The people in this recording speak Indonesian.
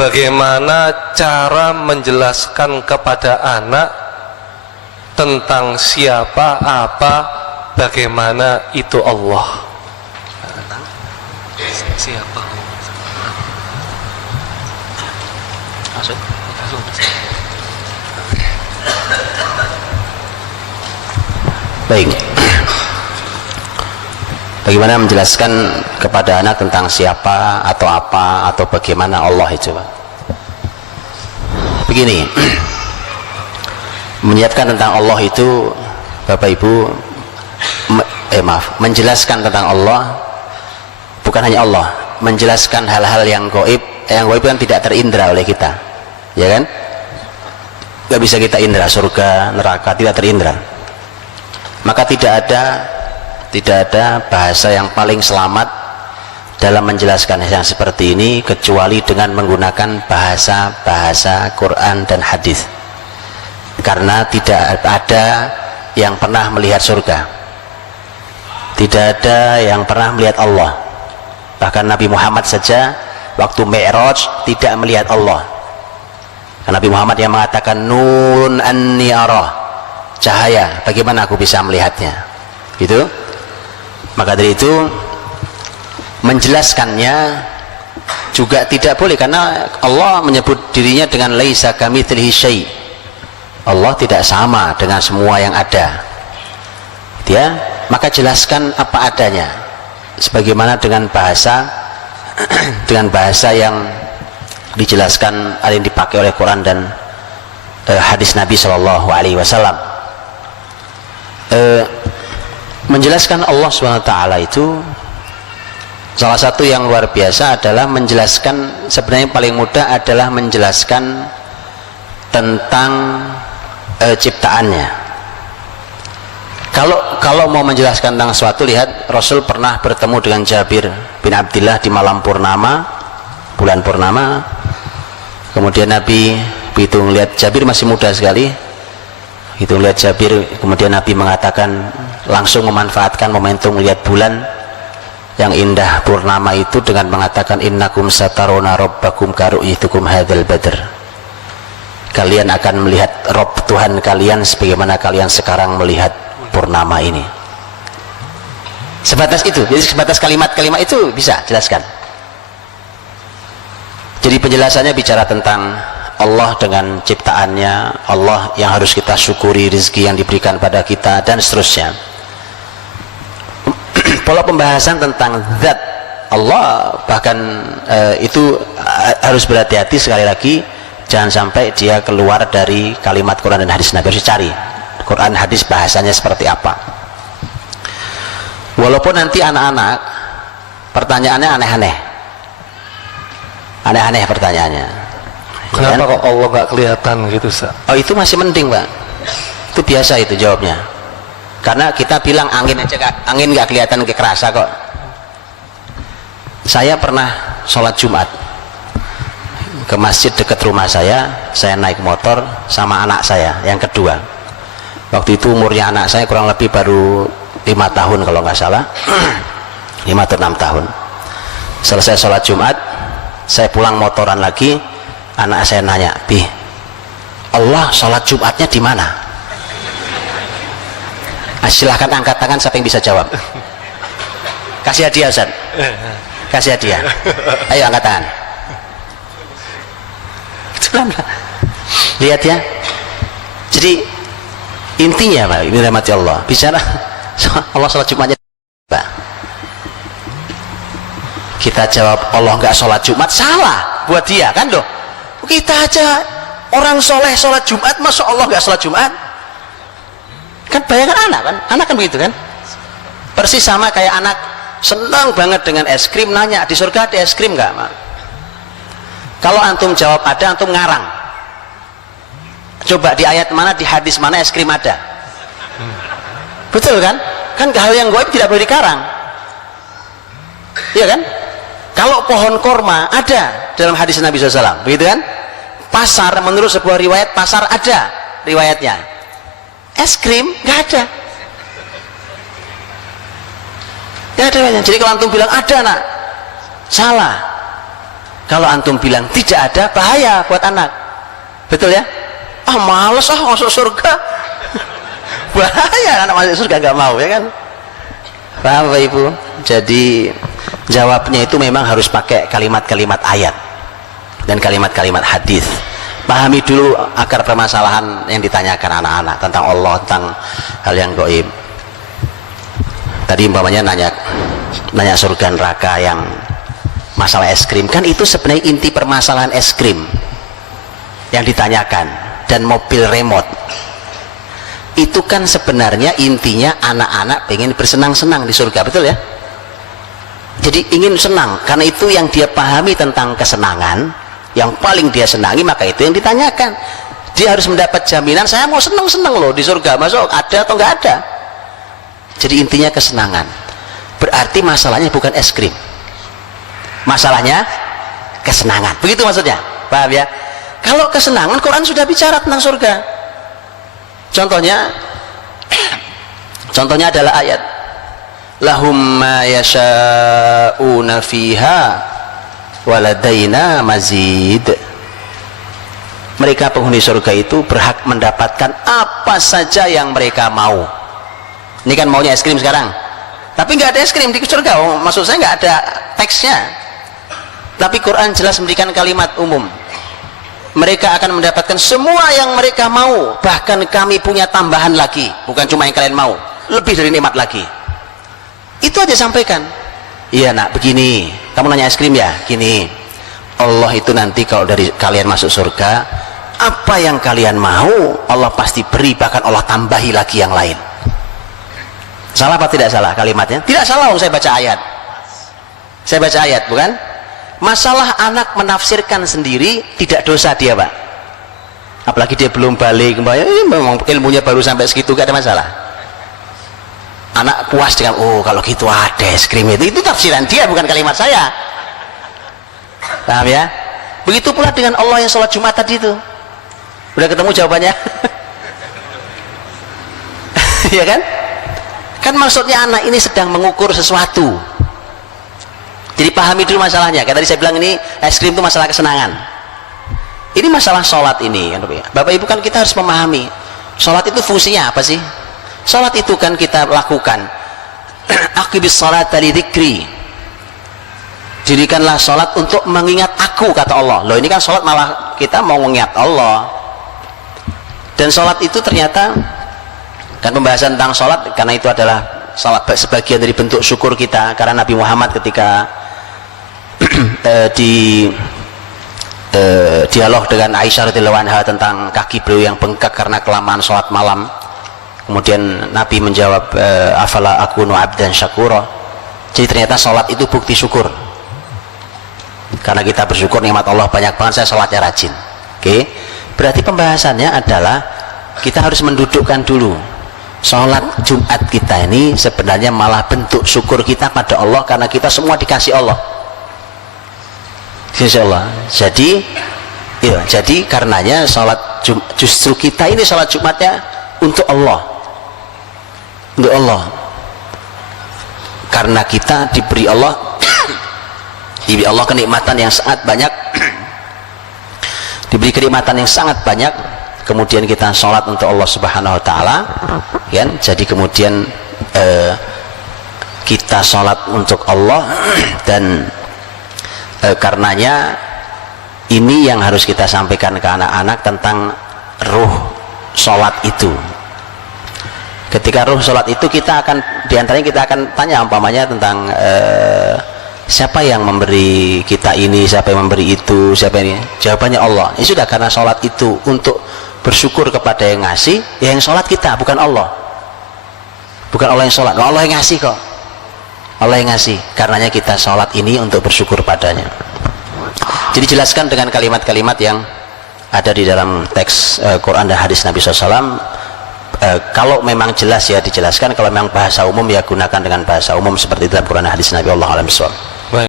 bagaimana cara menjelaskan kepada anak tentang siapa, apa, bagaimana itu Allah. Siapa? Baik. Bagaimana menjelaskan kepada anak tentang siapa atau apa atau bagaimana Allah itu, Pak? Begini, menyiapkan tentang Allah itu, Bapak Ibu, menjelaskan tentang Allah bukan hanya Allah, menjelaskan hal-hal yang gaib. Yang gaib kan tidak terindra oleh kita, ya kan? Gak bisa kita indra, surga, neraka tidak terindra. Maka tidak ada bahasa yang paling selamat dalam menjelaskan yang seperti ini kecuali dengan menggunakan bahasa Quran dan hadis. Karena tidak ada yang pernah melihat surga, tidak ada yang pernah melihat Allah. Bahkan Nabi Muhammad saja waktu Mi'raj tidak melihat Allah. Karena Nabi Muhammad yang mengatakan nurun anni arah, cahaya, bagaimana aku bisa melihatnya, gitu. Maka dari itu menjelaskannya juga tidak boleh, karena Allah menyebut dirinya dengan laisa kamitslihi syai'. Allah tidak sama dengan semua yang ada, ya. Maka jelaskan apa adanya, sebagaimana dengan bahasa yang dijelaskan, yang dipakai oleh Quran dan hadis Nabi Shallallahu Alaihi Wasallam. Menjelaskan Allah SWT itu salah satu yang luar biasa adalah menjelaskan, sebenarnya paling mudah adalah menjelaskan tentang ciptaannya. Kalau mau menjelaskan tentang sesuatu, lihat Rasul pernah bertemu dengan Jabir bin Abdillah di malam purnama, bulan purnama. Kemudian Nabi begitu melihat Jabir masih muda sekali, itu lihat Jabir, kemudian Nabi mengatakan, langsung memanfaatkan momentum melihat bulan yang indah purnama itu dengan mengatakan innakum sataruna rabbakum karu'itukum hadzal badr. Kalian akan melihat Rob Tuhan kalian sebagaimana kalian sekarang melihat purnama ini. Sebatas itu, jadi sebatas kalimat-kalimat itu bisa jelaskan. Jadi penjelasannya bicara tentang Allah dengan ciptaannya, Allah yang harus kita syukuri, rezeki yang diberikan pada kita, dan seterusnya. Pola pembahasan tentang zat Allah bahkan itu harus berhati-hati, sekali lagi jangan sampai dia keluar dari kalimat Quran dan hadis Nabi. Harus dicari Quran hadis bahasanya seperti apa. Walaupun nanti anak-anak pertanyaannya aneh-aneh pertanyaannya. Kenapa kok Allah nggak kelihatan gitu, Ustaz? Oh, itu masih mending, Pak. Itu biasa itu jawabnya. Karena kita bilang angin aja, angin nggak kelihatan, kayak kerasa kok. Saya pernah sholat Jumat ke masjid dekat rumah saya naik motor sama anak saya yang kedua. Waktu itu umurnya anak saya kurang lebih baru 5 tahun kalau nggak salah, 5 atau 6 tahun. Selesai sholat Jumat, saya pulang motoran lagi. Anak saya nanya, "Bi, Allah sholat Jumatnya di mana?" Silahkan angkat tangan siapa yang bisa jawab. Kasih hadiah, Ustaz. Kasih hadiah. Ayo angkat tangan. Lihat ya. Jadi intinya, Pak, ini rahmati Allah. Bicara Allah sholat Jumatnya, Pak. Kita jawab Allah nggak sholat Jumat, salah buat dia kan loh. Kita aja orang soleh sholat Jumat, masa Allah nggak sholat Jumat? Kan bayangkan anak kan begitu kan. Persis sama kayak anak senang banget dengan es krim, nanya di surga ada es krim nggak? Kalau antum jawab ada, antum ngarang. Coba di ayat mana, di hadis mana es krim ada? Betul kan? Kan hal yang gaib tidak boleh dikarang, iya kan? Kalau pohon korma ada dalam hadis Nabi SAW, begitu kan? Pasar, menurut sebuah riwayat pasar ada riwayatnya. Es krim nggak ada. Nggak ada. Jadi kalau antum bilang ada, nak, salah. Kalau antum bilang tidak ada, bahaya buat anak. Betul ya? Males masuk surga. Bahaya anak masuk surga, nggak mau, ya kan? Paham Bapak Ibu? Jadi jawabnya itu memang harus pakai kalimat-kalimat ayat dan kalimat-kalimat hadis. Pahami dulu akar permasalahan yang ditanyakan anak-anak tentang Allah, tentang hal yang gaib. Tadi umpamanya nanya surga neraka, yang masalah es krim, kan itu sebenarnya inti permasalahan es krim yang ditanyakan, dan mobil remote itu kan sebenarnya intinya anak-anak pengen bersenang-senang di surga, betul ya? Jadi ingin senang, karena itu yang dia pahami tentang kesenangan, yang paling dia senangi, maka itu yang ditanyakan. Dia harus mendapat jaminan, saya mau senang-senang loh di surga, masuk ada atau enggak ada. Jadi intinya kesenangan. Berarti masalahnya bukan es krim, masalahnya kesenangan, begitu maksudnya, paham ya? Kalau kesenangan, Quran sudah bicara tentang surga. Contohnya adalah ayat lahum ma yasha'una fiha waladaina mazid. Mereka penghuni surga itu berhak mendapatkan apa saja yang mereka mau. Ini kan maunya es krim sekarang, tapi nggak ada es krim di surga. Maksud saya nggak ada teksnya, tapi Quran jelas memberikan kalimat umum. Mereka akan mendapatkan semua yang mereka mau, bahkan kami punya tambahan lagi, bukan cuma yang kalian mau, lebih dari nikmat lagi. Itu aja sampaikan. Iya nak, begini, kamu nanya es krim ya, gini, Allah itu nanti kalau dari kalian masuk surga, apa yang kalian mau Allah pasti beri, bahkan Allah tambahi lagi yang lain. Salah apa tidak salah kalimatnya? Tidak salah, saya baca ayat, bukan? Masalah anak menafsirkan sendiri tidak dosa dia, Pak. Apalagi dia belum balik, memang ilmunya baru sampai segitu, gak ada masalah. Anak puas dengan, oh kalau gitu ada es krim itu tafsiran dia, bukan kalimat saya. Paham ya? Begitu pula dengan Allah yang sholat Jumat tadi itu. Udah ketemu jawabannya? Ya kan? Kan maksudnya anak ini sedang mengukur sesuatu. Jadi pahami dulu masalahnya. Kayak tadi saya bilang, ini es krim itu masalah kesenangan. Ini masalah sholat ini, Bapak Ibu, kan kita harus memahami sholat itu fungsinya apa sih? Sholat itu kan kita lakukan aqibis sholata li dzikri, dirikanlah sholat untuk mengingat aku, kata Allah. Loh, ini kan sholat malah kita mau mengingat Allah. Dan sholat itu ternyata kan pembahasan tentang sholat, karena itu adalah sholat sebagian dari bentuk syukur kita, karena Nabi Muhammad ketika di dialog dengan Aisyah radhiyallahu anha tentang kaki beliau yang bengkak karena kelamaan sholat malam, kemudian Nabi menjawab, afala akunu abdan syakura. Jadi ternyata sholat itu bukti syukur, karena kita bersyukur nikmat Allah banyak banget, saya sholatnya rajin. Oke, berarti pembahasannya adalah kita harus mendudukkan dulu sholat Jumat kita ini sebenarnya malah bentuk syukur kita pada Allah, karena kita semua dikasih Allah, insya Allah. Jadi karenanya sholat justru kita ini sholat Jumatnya untuk Allah, karena kita diberi Allah kenikmatan yang sangat banyak, diberi kenikmatan yang sangat banyak, kemudian kita sholat untuk Allah Subhanahu Wa Taala, kan? Jadi kemudian kita sholat untuk Allah dan karenanya ini yang harus kita sampaikan ke anak-anak tentang ruh sholat itu. Ketika ruh sholat itu, kita akan diantaranya kita akan tanya umpamanya tentang siapa yang memberi kita ini, siapa yang memberi itu, siapa ini. Jawabannya Allah. Ya sudah, karena sholat itu untuk bersyukur kepada yang ngasih, ya yang sholat kita, bukan Allah, bukan Allah yang sholat. Allah yang ngasih kok, Allah yang ngasih. Karenanya kita sholat ini untuk bersyukur padanya. Jadi jelaskan dengan kalimat-kalimat yang ada di dalam teks Quran dan hadis Nabi SAW. Kalau memang jelas ya dijelaskan, kalau memang bahasa umum ya gunakan dengan bahasa umum seperti itu dalam Quran dan hadis Nabi. Allah alam bisawab.